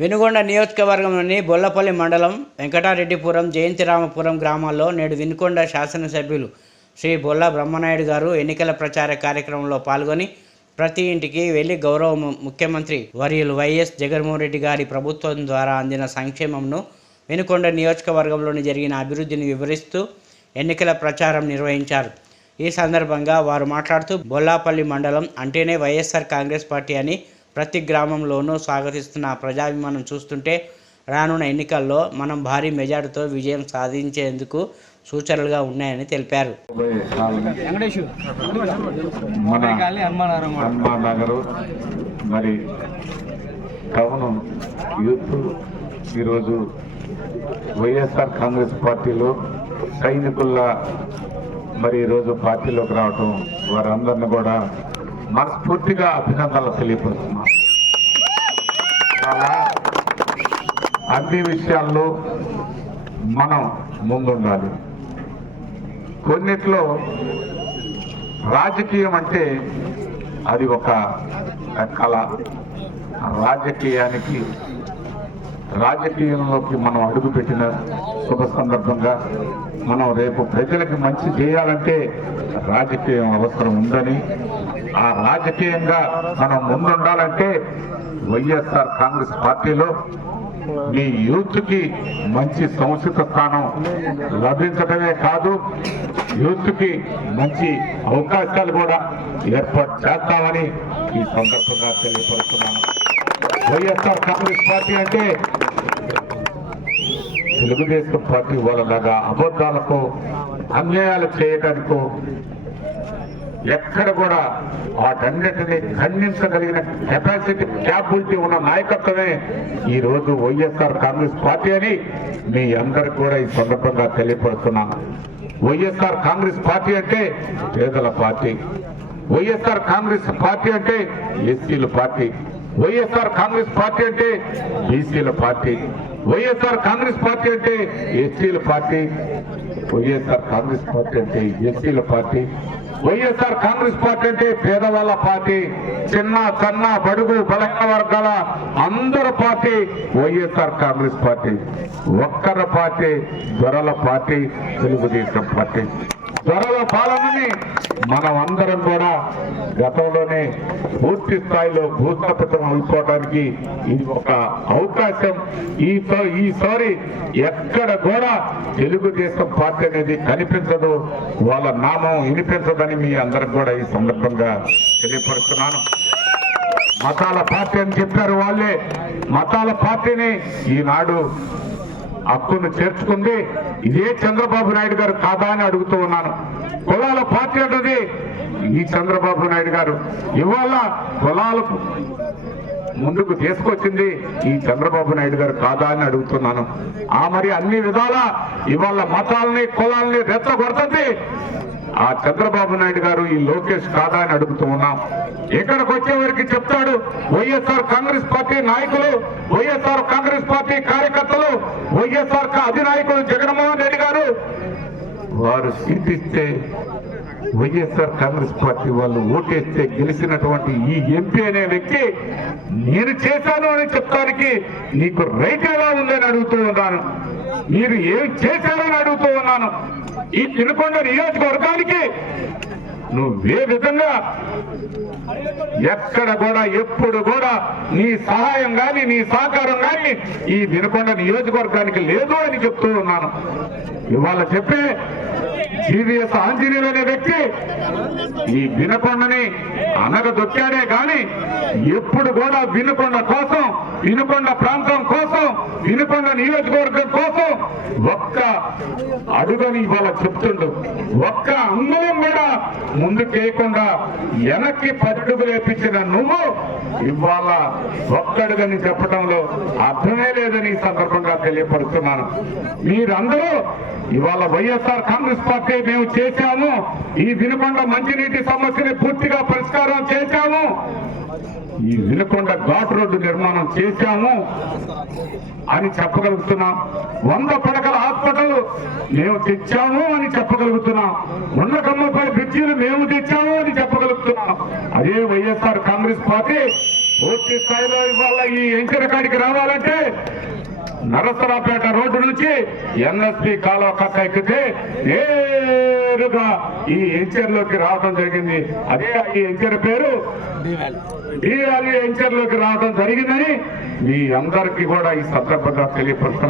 వినుగొండ నియోజకవర్గంలోని బొల్లపల్లి మండలం వెంకటారెడ్డిపురం జయంతిరామపురం గ్రామాల్లో నేడు వినుకొండ శాసనసభ్యులు శ్రీ బొల్ల బ్రహ్మనాయుడు గారు ఎన్నికల ప్రచార కార్యక్రమంలో పాల్గొని ప్రతి ఇంటికి వెళ్ళి గౌరవ ముఖ్యమంత్రి వర్యులు వైఎస్ జగన్మోహన్ రెడ్డి గారి ప్రభుత్వం ద్వారా అందిన సంక్షేమంను వెనుకొండ నియోజకవర్గంలోని జరిగిన అభివృద్ధిని వివరిస్తూ ఎన్నికల ప్రచారం నిర్వహించారు. ఈ సందర్భంగా వారు మాట్లాడుతూ బొల్లాపల్లి మండలం అంటేనే వైఎస్ఆర్ కాంగ్రెస్ పార్టీ అని ప్రతి గ్రామంలోనూ స్వాగతిస్తున్న ప్రజాభిమానం చూస్తుంటే రానున్న ఎన్నికల్లో మనం భారీ మెజార్టీతో విజయం సాధించేందుకు సూచనలుగా ఉన్నాయని తెలిపారు. మన హనుమాన్ నగరు మరి టౌన్ యూత్ ఈరోజు వైఎస్ఆర్ కాంగ్రెస్ పార్టీలో సైనికుల్లా మరి ఈరోజు పార్టీలోకి రావటం వారందరిని కూడా మనస్ఫూర్తిగా అభినందనలు తెలియపరుస్తున్నాం. అలా అన్ని విషయాల్లో మనం ముందుండాలి. కొన్నిట్లో రాజకీయం అంటే అది ఒక కళ. రాజకీయానికి రాజకీయంలోకి మనం అడుగుపెట్టిన శుభ సందర్భంగా మనం రేపు ప్రజలకు మంచి చేయాలంటే రాజకీయం అవసరం ఉందని ఆ రాజకీయంగా మనం ముందుండాలంటే వైఎస్ఆర్ కాంగ్రెస్ పార్టీలో మీ యూత్కి మంచి సంస్కృత స్థానం లభించడమే కాదు యూత్కి మంచి అవకాశాలు కూడా ఏర్పాటు చేస్తామని ఈ సందర్భంగా తెలియపరుస్తున్నాను. వైఎస్ఆర్ కాంగ్రెస్ పార్టీ అంటే తెలుగుదేశం పార్టీ వాళ్ళలాగా అబద్ధాలకు అన్యాయాలు చేయడానికో ఎక్కడ కూడా వాటన్నిటిని ఖండించగలిగిన కెపాసిటీ క్యాపబిలిటీ ఉన్న నాయకత్వమే ఈ రోజు వైఎస్ఆర్ కాంగ్రెస్ పార్టీ అని మీ అందరికి కూడా ఈ సందర్భంగా తెలియపరుస్తున్నాను వైఎస్ఆర్ కాంగ్రెస్ పార్టీ అంటే పేదల పార్టీ. వైఎస్ఆర్ కాంగ్రెస్ పార్టీ అంటే ఎస్సీల పార్టీ. వైఎస్ఆర్ కాంగ్రెస్ పార్టీ అంటే బీసీల పార్టీ. వైఎస్ఆర్ కాంగ్రెస్ పార్టీ అంటే ఎస్టీల పార్టీ. వైఎస్ఆర్ కాంగ్రెస్ పార్టీ అంటే ఎస్టీల పార్టీ. వైఎస్ఆర్ కాంగ్రెస్ పార్టీ అంటే పేదవాళ్ళ పార్టీ. చిన్న సన్న బడుగు బలహీన వర్గాల అందరి పార్టీ వైఎస్ఆర్ కాంగ్రెస్ పార్టీ. ఒక్కర పార్టీ దొరల పార్టీ తెలుగుదేశం పార్టీ. త్వరల పాలనని మనం అందరం కూడా గతంలోనే పూర్తి స్థాయిలో భూస్థాపితం అయిపోవడానికి ఇది ఒక అవకాశం. ఈ ఈసారి ఎక్కడ కూడా తెలుగుదేశం పార్టీ అనేది కనిపించదు. వాళ్ళ నామం వినిపించదని మీ అందరికి కూడా ఈ సందర్భంగా తెలియపరుస్తున్నాను. మతాల పార్టీ అని చెప్పారు వాళ్ళే. మతాల పార్టీని ఈనాడు హక్కును చేర్చుకుంది. ఇదే చంద్రబాబు నాయుడు గారు కాదా అని అడుగుతూ ఉన్నాను. కులాల పార్టీ అంటది. ఈ చంద్రబాబు నాయుడు గారు ఇవాళ కులాలకు ముందుకు తీసుకొచ్చింది ఈ చంద్రబాబు నాయుడు గారు కాదా అని అడుగుతున్నాను. ఆ మరి అన్ని విధాల ఇవాళ మతాలని కులాలని రెచ్చగొడుతుంది. ఆ చంద్రబాబు నాయుడు గారు ఈ లోకేష్ కాదా అని అడుగుతూ ఉన్నాం. ఇక్కడికి వచ్చేవారికి చెప్తాడు వైఎస్ఆర్ కాంగ్రెస్ పార్టీ నాయకులు వైఎస్ఆర్ కాంగ్రెస్ పార్టీ కార్యకర్తలు వైఎస్ఆర్ కా- అధినాయకులు జగన్మోహన్ రెడ్డి గారు. వారు సీటిస్తే వైఎస్ఆర్ కాంగ్రెస్ పార్టీ వాళ్ళు ఓటేస్తే గెలిచినటువంటి ఈ ఎంపీ అనే వ్యక్తి నేను చేశాను అని చెప్తానికి నీకు రైట్ ఎలా ఉందని అడుగుతూ ఉన్నాను. మీరు ఏం చేశారని అడుగుతూ ఉన్నాను. ఈ తినుకొండ నియోజకవర్గానికి నువ్వే విధంగా ఎక్కడ కూడా ఎప్పుడు కూడా నీ సహాయం కానీ నీ సహకారం కానీ ఈ వినకొండ నియోజకవర్గానికి లేదు అని చెప్తూ ఉన్నాను. ఇవాళ చెప్పే జీవీఎస్ ఆంజనేయులు అనే వ్యక్తి ఈ వినకొండని అనగదొక్కాడే గాని ఎప్పుడు కూడా వినుకొండ కోసం వినుకొండ ప్రాంతం కోసం వినుకొండ నియోజకవర్గం కోసం ఒక్క అడుగని ఇవాళ చెప్తుండు. ఒక్క అంగుళం కూడా ముందుకేయకుండా వెనక్కి పదడుగు లేపించిన నువ్వు ఇవాళ ఒక్కడుగని చెప్పడంలో అర్థమే లేదని సందర్భంగా తెలియపరుస్తున్నాను. మీరందరూ ఇవాళ వైఎస్ఆర్ కాంగ్రెస్ పార్టీ మేము చేశాము. ఈ వినుకొండ మంచినీటి సమస్యని పూర్తిగా పరిష్కారం చేశాము. ఈ వినుకొండ ఘాట్ రోడ్డు నిర్మాణం చేశాము. అని చెప్పగలుగుతున్నాం. వంద పడకల హాస్పిటల్ మేము తెచ్చాము అని చెప్పగలుగుతున్నాం. ఉండకమ్మపై బ్రిడ్జీలు మేము తెచ్చాము అని చెప్పగలుగుతున్నాం. అదే వైఎస్ఆర్ కాంగ్రెస్ పార్టీ పూర్తి స్థాయిలో ఇవాళ ఈ ఎంకర కాడికి రావాలంటే నరసరాపేట రోడ్డు నుంచి ఎన్ఎస్పి కాలువ కట్ట ఎక్కితే నేరుగా ఈ ఎంచర్లోకి రావడం జరిగింది. అదే ఈ ఎంచర్ పేరు ఈ ఎంచర్లోకి రావడం జరిగిందని మీ అందరికీ కూడా ఈ సందర్భంగా తెలియపరుస్తున్నాను.